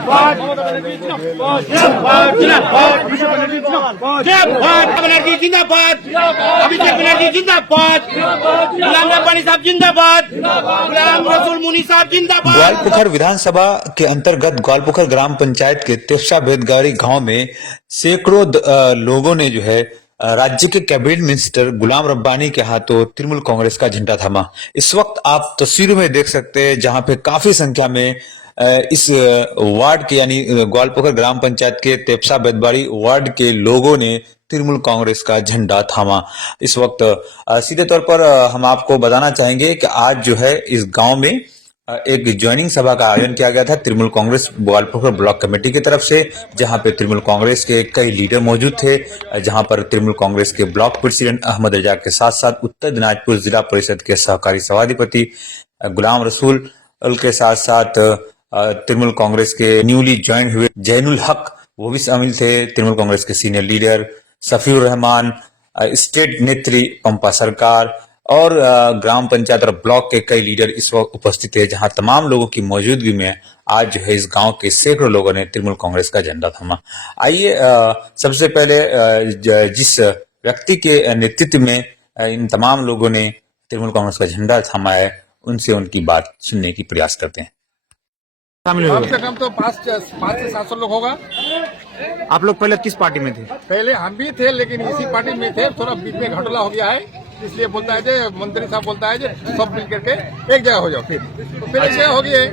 जिंदाबाद, बनर्जी जिंदाबाद, अभिषेक बनर्जी जिंदाबाद, गुलाम रब्बानी साहब जिंदाबाद, गुलाम रसूल मुनी साहब जिंदाबाद। ग्वालपुखर विधानसभा के अंतर्गत ग्वालपुखर ग्राम पंचायत के तेफसा बेदगारी गांव में सैकड़ों लोगों ने जो है राज्य के कैबिनेट मिनिस्टर गुलाम रब्बानी के हाथों तृणमूल कांग्रेस का झंडा थामा। इस वक्त आप तस्वीरों में देख सकते हैं जहां पे काफी संख्या में इस वार्ड के यानी ग्वालपुखर ग्राम पंचायत के तेफसा बेदगारी वार्ड के लोगों ने तृणमूल कांग्रेस का झंडा थामा। इस वक्त सीधे तौर पर हम आपको बताना चाहेंगे कि आज जो है इस गांव में एक ज्वाइनिंग सभा का आयोजन किया गया था तृणमूल कांग्रेस ग्वालपुखर ब्लॉक कमेटी की तरफ से, जहां पे तृणमूल कांग्रेस के कई लीडर मौजूद थे, जहां पर तृणमूल कांग्रेस के ब्लॉक प्रेसिडेंट अहमद रजा के साथ साथ उत्तर दिनाजपुर जिला परिषद के सहकारी सभाधिपति गुलाम रसूल के साथ साथ तृणमूल कांग्रेस के न्यूली ज्वाइन हुए जैनुल हक वो भी शामिल थे, तृणमूल कांग्रेस के सीनियर लीडर सफीउर रहमान, स्टेट नेत्री पंपा सरकार और ग्राम पंचायत और ब्लॉक के कई लीडर इस वक्त उपस्थित है, जहां तमाम लोगों की मौजूदगी में आज जो है इस गांव के सैकड़ों लोगों ने तृणमूल कांग्रेस का झंडा थामा। आइए सबसे पहले जिस व्यक्ति के नेतृत्व में इन तमाम लोगों ने तृणमूल कांग्रेस का झंडा थामा है उनसे उनकी बात सुनने की प्रयास करते हैं। कम से कम तो 500 से 700 लोग होगा। आप लोग पहले किस पार्टी में थे? पहले हम भी थे लेकिन इसी पार्टी में थे, थोड़ा बीच में घटोला हो गया है, इसलिए बोलता है जे मंत्री साहब बोलता है जे सब मिल करके एक जगह हो जाओ। फिर एक जगह हो गई।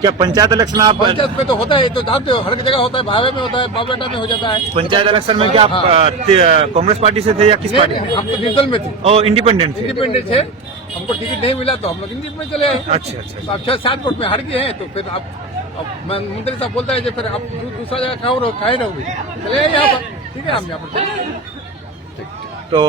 क्या पंचायत इलेक्शन आप पंचायत में तो होता है, तो जानते हो हर जगह होता है, भावे में होता है, बाबेटा में हो जाता है। पंचायत इलेक्शन में क्या आप कांग्रेस पार्टी से थे या किस पार्टी? हम तो निर्दल में थे। ओ इंडिपेंडेंट थे। इंडिपेंडेंट थे, हमको टिकट नहीं मिला तो हम लोग इंडिपेंडेंट में चले आए। अच्छा। अब 6-7 वोट में हार गए हैं, तो फिर अब मंत्री साहब बोलता है फिर आप दूसरा जगह खाए रहोगे, चले यहाँ पर। ठीक है, हम यहाँ पर। तो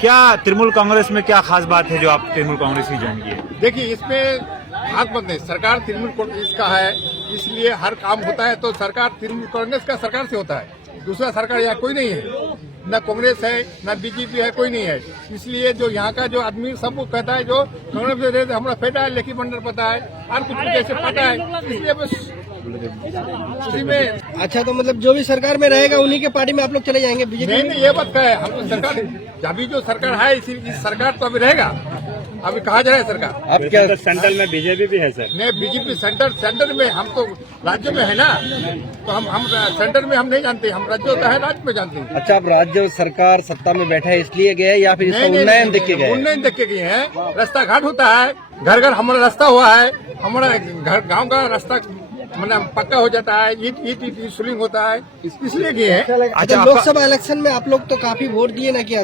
क्या तृणमूल कांग्रेस में क्या खास बात है जो आप तृणमूल कांग्रेस की ज्वाइन किए? देखिए, इसमें खास बात नहीं, सरकार तृणमूल कांग्रेस का है, इसलिए हर काम होता है तो सरकार तृणमूल कांग्रेस का सरकार से होता है। दूसरा सरकार यहाँ कोई नहीं है, न कांग्रेस है न बीजेपी है, कोई नहीं है। इसलिए जो यहाँ का जो आदमी सब वो कहता है जो कांग्रेस हमारा फायदा है, लेखी बंडर पता है और कुछ ऐसे पता है, इसलिए बस उसी में। अच्छा, तो मतलब जो भी सरकार में रहेगा उन्हीं के पार्टी में आप लोग चले जाएंगे? बीजेपी नहीं, ये बात है, हम तो सरकार अभी जो सरकार है इस सरकार तो अभी रहेगा, अभी कहा जा रहा है सरकार। अब क्या सेंट्रल में बीजेपी भी है सर? नहीं, बीजेपी सेंटर में, हम तो राज्य में है ना, तो हम सेंटर में हम नहीं जानते, हम राज्य होता है राज्य में जानते हैं। अच्छा, आप राज्य सरकार सत्ता में बैठा है इसलिए गए या फिर इसका उन्नयन देख के गए? उन्नयन देख के गए हैं। रास्ता घाट होता है, घर घर हमारा रास्ता हुआ है, हमारा गाँव का रास्ता मतलब पक्का हो जाता है, ईट सुलिंग होता है, इसलिए गए हैं। अच्छा, लोकसभा इलेक्शन में आप लोग तो काफी वोट दिए ना? क्या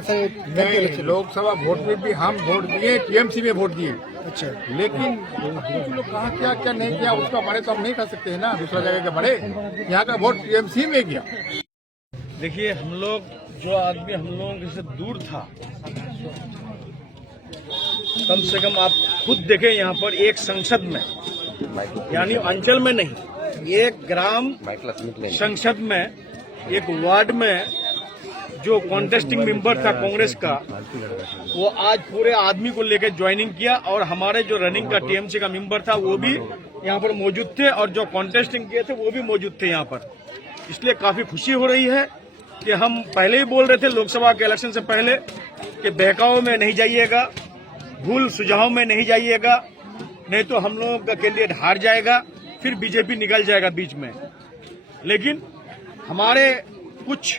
लोकसभा वोट में भी हम वोट दिए, टीएमसी में वोट दिए। अच्छा, लेकिन कुछ लोग कहा क्या नहीं किया, उसका बारे तो हम नहीं कर सकते हैं ना, दूसरा जगह के बड़े। यहाँ का वोट टीएमसी में गया। देखिए, हम लोग जो आदमी हम लोगों से दूर था, कम से कम आप खुद देखें यहाँ पर एक संसद में, यानी अंचल में नहीं, एक ग्राम संसद में, एक वार्ड में जो कॉन्टेस्टिंग मेंबर था कांग्रेस का, वो आज पूरे आदमी को लेकर ज्वाइनिंग किया, और हमारे जो रनिंग का टीएमसी का मेंबर था वो भी यहाँ पर मौजूद थे, और जो कॉन्टेस्टिंग किए थे वो भी मौजूद थे यहाँ पर। इसलिए काफी खुशी हो रही है कि हम पहले ही बोल रहे थे लोकसभा के इलेक्शन से पहले कि बहकाव में नहीं जाइएगा, भूल सुझाव में नहीं जाइएगा, नहीं तो हम लोगों का कैंडिडेट हार जाएगा, फिर बीजेपी निकल जाएगा बीच में। लेकिन हमारे कुछ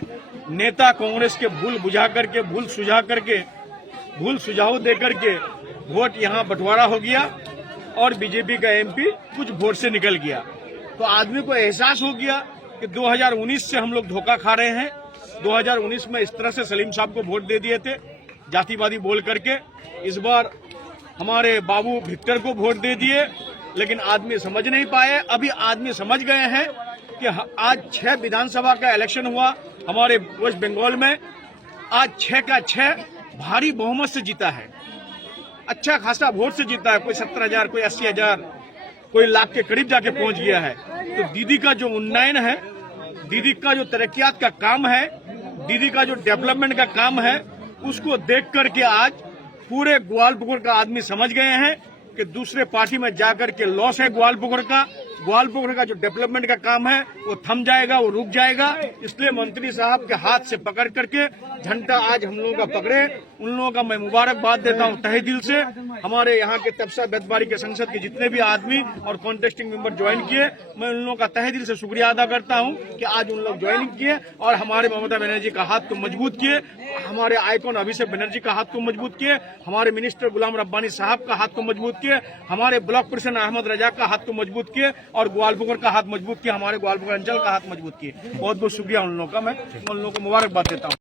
नेता कांग्रेस के भूल बुझा करके, भूल सुझाव दे करके वोट यहाँ बंटवारा हो गया, और बीजेपी का एमपी कुछ वोट से निकल गया। तो आदमी को एहसास हो गया कि 2019 से हम लोग धोखा खा रहे हैं। 2019 में इस तरह से सलीम साहब को वोट दे दिए थे, जातिवादी बोल करके। इस बार हमारे बाबू भिक्टर को वोट दे दिए, लेकिन आदमी समझ नहीं पाए। अभी आदमी समझ गए हैं कि आज 6 विधानसभा का इलेक्शन हुआ हमारे वेस्ट बंगाल में, आज 6 का 6 भारी बहुमत से जीता है, अच्छा खासा वोट से जीता है। कोई 70,000, कोई 80,000, कोई लाख के करीब जाके पहुंच गया है। तो दीदी का जो उन्नयन है, दीदी का जो तरक्कियात का काम है, दीदी का जो डेवलपमेंट का काम है, उसको देख करके आज पूरे ग्वालपुखर का आदमी समझ गए हैं कि दूसरे पार्टी में जाकर के लॉस है ग्वालपुखर का, ग्वालपुर का जो डेवलपमेंट का काम है वो थम जाएगा, वो रुक जाएगा। इसलिए मंत्री साहब के हाथ से पकड़ करके झंडा आज हम लोगों का पकड़े, उन लोगों का मैं मुबारकबाद देता हूं तहे दिल से। हमारे यहाँ के तपसा बेतबारी के संसद के जितने भी आदमी और कॉन्टेस्टिंग मेंबर ज्वाइन किए, मैं उन लोगों का तहे दिल से शुक्रिया अदा करता हूं कि आज उन लोग ज्वाइनिंग किए और हमारे ममता बनर्जी का हाथ को मजबूत किए, हमारे आइकॉन अभिषेक बनर्जी का हाथ को मजबूत किए, हमारे मिनिस्टर गुलाम रब्बानी साहब का हाथ को मजबूत किए, हमारे ब्लॉक प्रेसिडेंट अहमद रजा का हाथ को मजबूत किए और ग्वालपुर का हाथ मजबूत किया, हमारे ग्वालपुर अंचल का हाथ मजबूत किए। बहुत बहुत शुक्रिया उन लोगों का, मैं उन लोगों को मुबारकबाद देता हूँ।